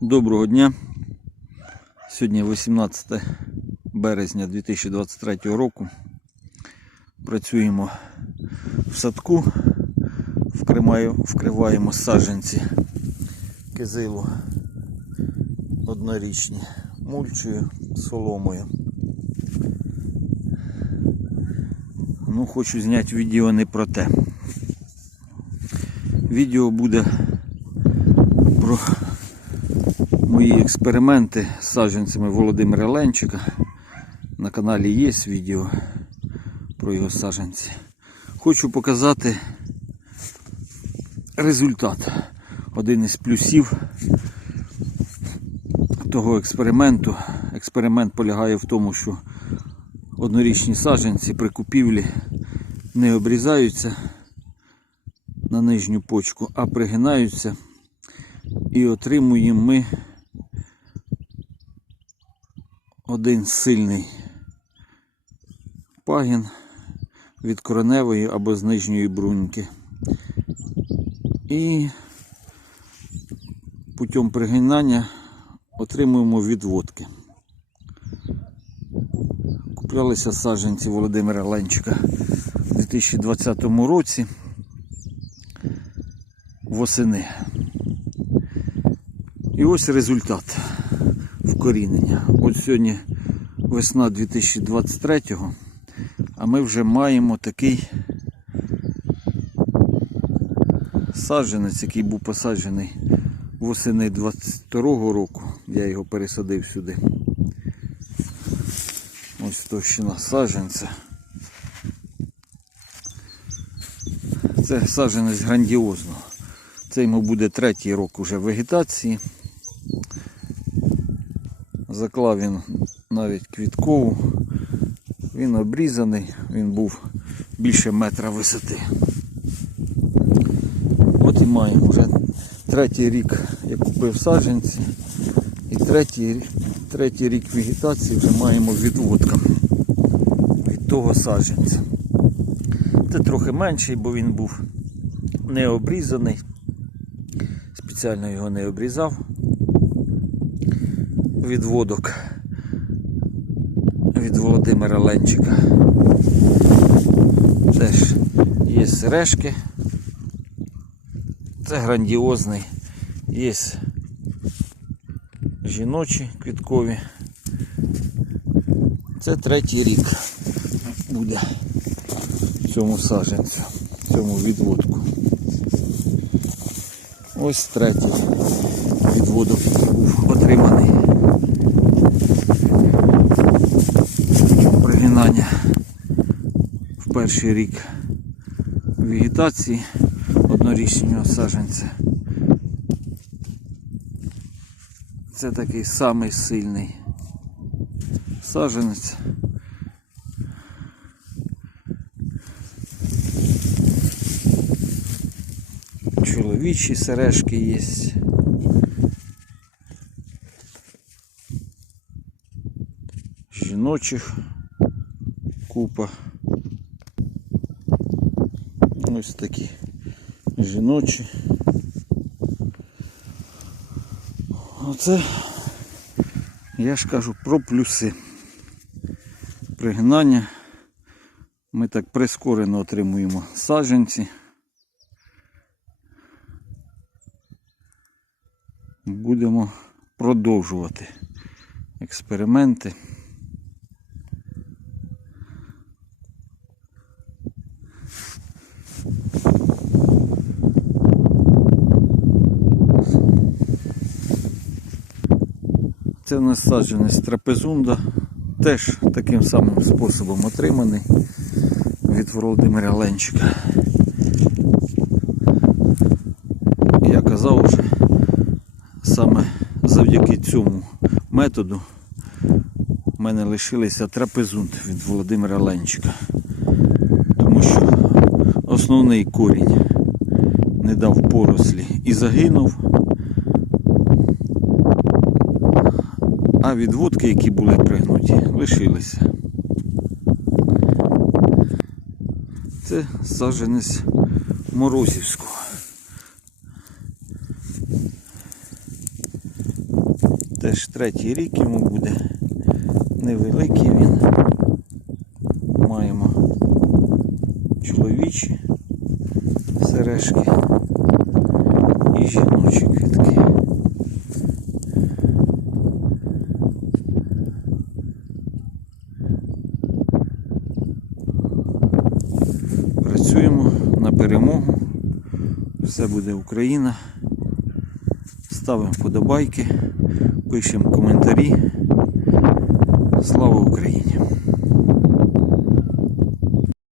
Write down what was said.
Доброго дня. Сьогодні 18 березня 2023 року. Працюємо в садку, вкриваємо саджанці кизилу однорічні мульчою, соломою. Ну, хочу зняти відео не про те. Відео буде про мої експерименти з саджанцями Володимира Ленчика. На каналі є відео про його саджанці. Хочу показати результат. Один із плюсів того експерименту. Експеримент полягає в тому, що однорічні саджанці при купівлі не обрізаються на нижню почку, а пригинаються і отримуємо ми один сильний пагін від кореневої або з нижньої бруньки. І путем пригинання отримуємо відводки. Куплялися саджанці Володимира Ленчика у 2020 році восени. І ось результат вкорінення. От сьогодні весна 2023-го, а ми вже маємо такий саджанець, який був посаджений восени 22 року. Я його пересадив сюди. Ось товщина саджанця. Це саджанець грандіозного. Це йому буде третій рок уже вегетації. Заклав він навіть квіткову. Він обрізаний, він був більше метра висоти. От і маємо вже третій рік я купив саджанці. І третій, третій рік вегетації вже маємо відводка від того саджанця. Це трохи менший, бо він був не обрізаний. Спеціально його не обрізав. Відводок від Володимира Ленчика. Теж є сережки. Це грандіозний. Є жіночі квіткові. Це третій рік буде цьому саджанцю, цьому відводку. Ось третій відводок був отриманий. Пригинання в перший рік вегетації однорічного саджанця. Це такий самий сильний саджанець. Чоловічі сережки є. Жіночих купа. Ось такі жіночі. Оце я ж кажу про плюси. Пригнання. Ми так прискорено отримуємо саджанці. Будемо продовжувати експерименти. Це в нас трапезунда, теж таким самим способом отриманий від Володимира Ленчика. Я казав вже, саме завдяки цьому методу в мене лишилися трапезунд від Володимира Ленчика. Тому що основний корінь не дав порослі і загинув. А відводки, які були пригнуті, лишилися. Це саджанець Морозівського. Теж третій рік йому буде. Невеликий він. Маємо чоловічі сережки і жіночі квітки. Працюємо на перемогу. Все буде Україна. Ставимо вподобайки, пишемо коментарі. Слава Україні!